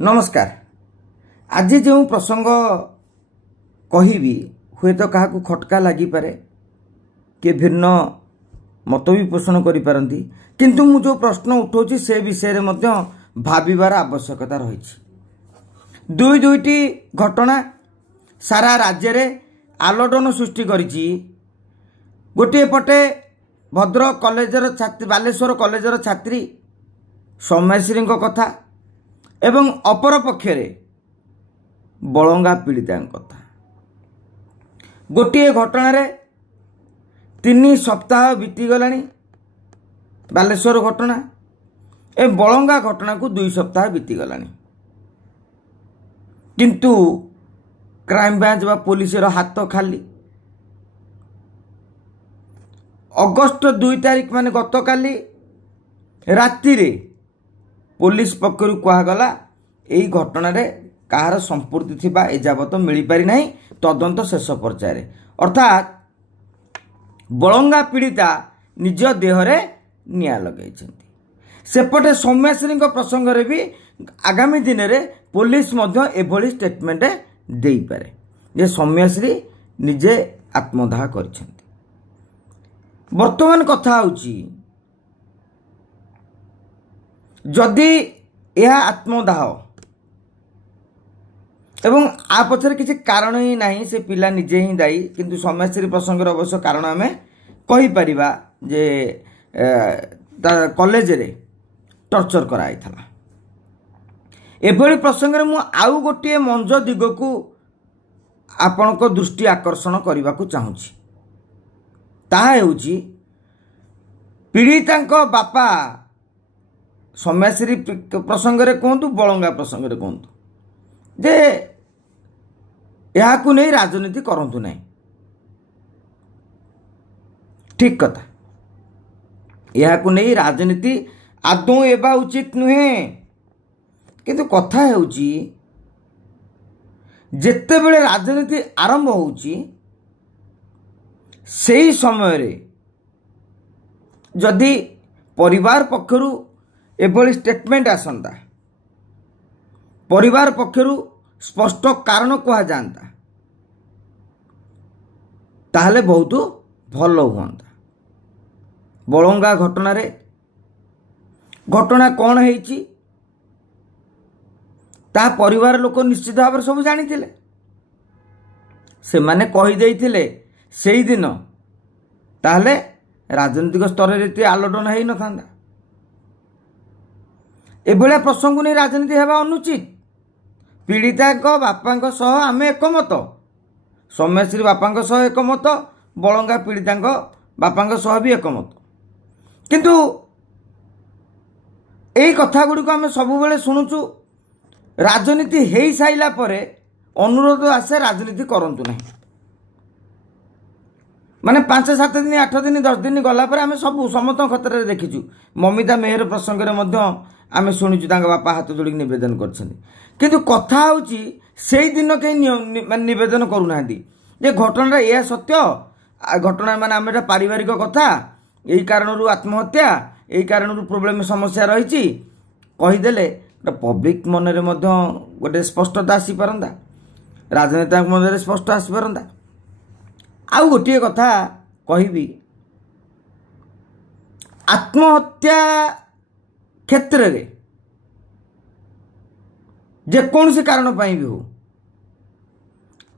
नमस्कार। आज जो प्रसंग कहिबी हुए तो क्या खटका लगी पारे कि भिन्न मत भी पोषण करि पारंती, किंतु मु जो प्रश्न उठाऊँ से विषय में भाविबार आवश्यकता रही। दुईटी घटना सारा राज्य रे आलोड़न सृष्टि करिछि। गोटे पटे भद्रक कॉलेजर छात्री बालेश्वर कॉलेजर छात्री सौम्याश्री कथा एवं अपर पक्षरे बलंगा पीड़िता कथा। गोटे घटना रे 3 सप्ताह बीतीगला बालेश्वर घटना ए बलंगा घटना को 2 सप्ताह बीतीगला, किंतु क्राइम ब्रांच बा पुलिस हाथ खाली। अगस्त 2 तारीख माने गतकाली राति रे पुलिस पक्षर कहगला यही घटना रे कहार संपूर्ति थिबा एजावत मिल पारि नाही, तदंत शेष पर्यायर। अर्थात बलंगा पीड़िता निज देहरे निया लगे। सेपटे सौम्याश्री प्रसंग रे भी आगामी दिन रे पुलिस मध्य एभली स्टेटमेंट देई पारे जे सौम्याश्री निजे आत्मदाह करिसेंती। वर्तमान कथा होची जदि यह आत्मदाह एवं आ पछरे किसी कारण ही नहीं, से पिला निजे ही दायी, किंतु सौम्याश्री प्रसंग अवश्य कारण आम कही परिबा जे कॉलेज रे टर्चर कराई था। एभली प्रसंग रे मु आउ गोटे मंज दिग को आपण को दृष्टि आकर्षण करने को चाहूँगी। ताहा हेउची पीड़िता बापा सौम्याश्री प्रसंग रे कहतु बलंगा प्रसंग रे कहतु जे यहाँ नहीं राजनीति करंतु नहीं। ठीक कथा, यहाँ नहीं राजनीति आदौ एबा उचित नुहे, किंतु कथा हेउची जेते बेले राजनीति आरंभ होउची सेही समय रे जदि परिवार पक्षरु एभली स्टेटमेंट आसंता, परिवार पक्षरु स्पष्ट कारण कहा जाता, ताहले बहुत भल हुआ। बलंगा घटना रे घटना कौन है ता परिवार लोक निश्चित भाव सब जानी से माने कही देइथिले सेही दिन, ताहले राजनीतिक स्तर रे आलोड़न है न था। एभलिया प्रसंग नहीं राजनीति हेबा अनुचित। पीड़िता बापा सह आम एकमत, सौम्याश्री बापा सह एकमत, बलंगा पीड़िता बापा सह भी एकमत, किंतु यही कथा गुड़िक आम सबुबले शुणुचु। राजनीति हो साइला परे अनुरोध आसे राजनीति करंतु नहीं, माने 5-7 दिन 8 दिन 10 दिन गला पर आम सब समस्त क्षेत्र में देखीचु। ममिता मेहर प्रसंग में आम शुणुचु बापा हाथ जोड़ी निवेदन कर, किंतु कथा होची से दिन कहीं निवेदन करूना जे घटना यह सत्य घटना माने आम पारिवारिक कथा, यही कारण आत्महत्या, यही कारण प्रोब्लेम समस्या रही कहीदेले पब्लिक मन रे गोटे स्पष्टता आसी पारंदा, राजनेता मन रे स्पष्ट आसी पारंदा। आउ गोटे कथा कहिबी, आत्महत्या क्षेत्र रे जेकोसी कारण पाई भी हो,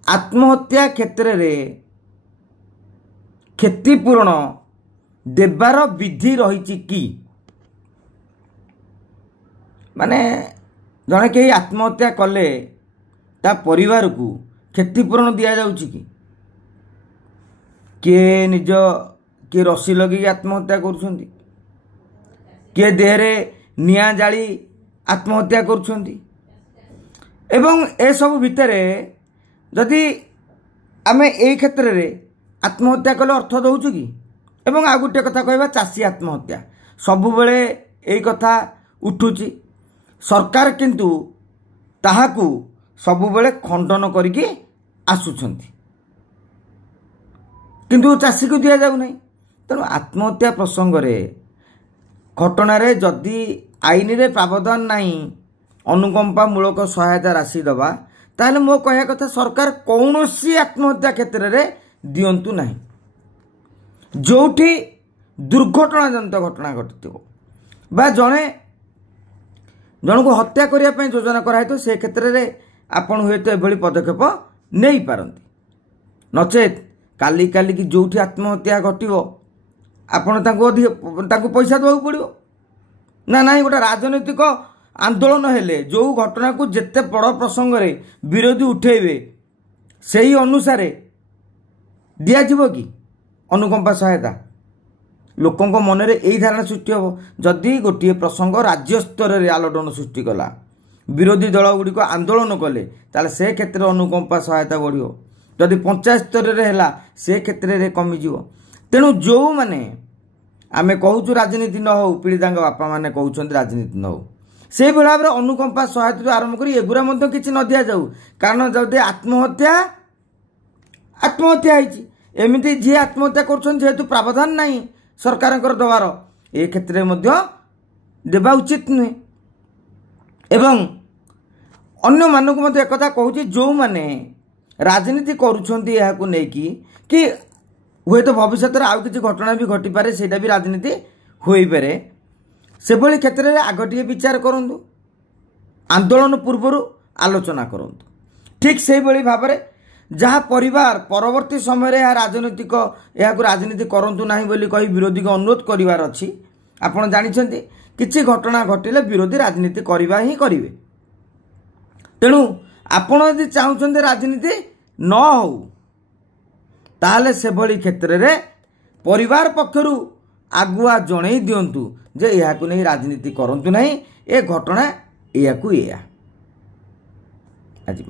आत्महत्या क्षेत्र रे क्षतिपूरण देवार विधि रही कि माने जने कहीं आत्महत्या कले ता परिवार को क्षतिपूरण दिया जाउची कि निज किए रसी लगे आत्महत्या करुछंती, किए देहरे निया जाली आत्महत्या करुछंती। एवं ए सब भितरे जदि आमे ए क्षेत्र रे आत्महत्या कले अर्थ दउछु कि। एवं आ गुटे कथा कहबा चासी आत्महत्या सबु बेले एई कथा उठुची, सरकार किंतु ताहाकू सबु बेले खंडन करिकि आसुछंती, किंतु चासी को दिया जाउ नहीं। तेणु आत्महत्या प्रसंग रे घटना रे जदि आईन रे प्रावधान नहीं अनुकंपामूलक सहायता राशि दबा ताहले मो कहया कथा सरकार कौनसी आत्महत्या क्षेत्र में दिंतु ना जोठी दुर्घटनाजनित घटना घटी बा जड़े जन को हत्या करने योजना कराई से क्षेत्र में आपण हुए तो एभली पदक्षेप नहीं पारती नचेत काली काली की जोठी आत्महत्या घटो आपण पैसा देवाक पड़ो ना ना गोटे राजनैतिक आंदोलन हेले जो घटना को जिते बड़ प्रसंग रे विरोधी उठेबे से ही अनुसार दिज्व कि अनुकंपा सहायता लोकों मन में यही धारणा सृष्टि हम जदि गोटे प्रसंग राज्य स्तर में आलोड़न सृष्टि कला विरोधी दल गुड़िक आंदोलन कले ताले से क्षेत्र में अनुकंपा सहायता बढ़ो जदि पंचायत स्तर में है से क्षेत्र में कमिज तेणु जो मैंने आम कहूँ राजनीति न हो पीड़िता बापा मैंने कहते राजनीति न हो से भाव में अनुकंपा सहायता आरंभ कर एगुरा किसी न दि जाऊ कारण जदि आत्महत्या एमती जी आत्महत्या करेतु प्रावधान ना सरकार दबार ए क्षेत्र में देवा उचित नुहे एवं अन्य मानक एक कहूँ जो मैंने राजनीति करुँच कि हुए तो भविष्य में आउ कि घटना भी घटीपे से भी राजनीति हो पारे से भली क्षेत्र में आग टे विचार करूँ आंदोलन पूर्वर आलोचना करूँ ठीक से भाई भाव में जहाँ परिवार परवर्ती समय यह राजनीतिक यह राजनीति करूँ ना कही विरोधी को अनुरोध करार अच्छी आपड़ जानते किसी घटना घटिले विरोधी राजनीति करवा ही करेंगे तेणु आपण यदि चाहते राजनीति न हो ताले से भली क्षेत्र में परिवार पक्षर आगुआ जणई दिंतु जे यह नहीं राजनीति करूँ ना ए घटना या आज।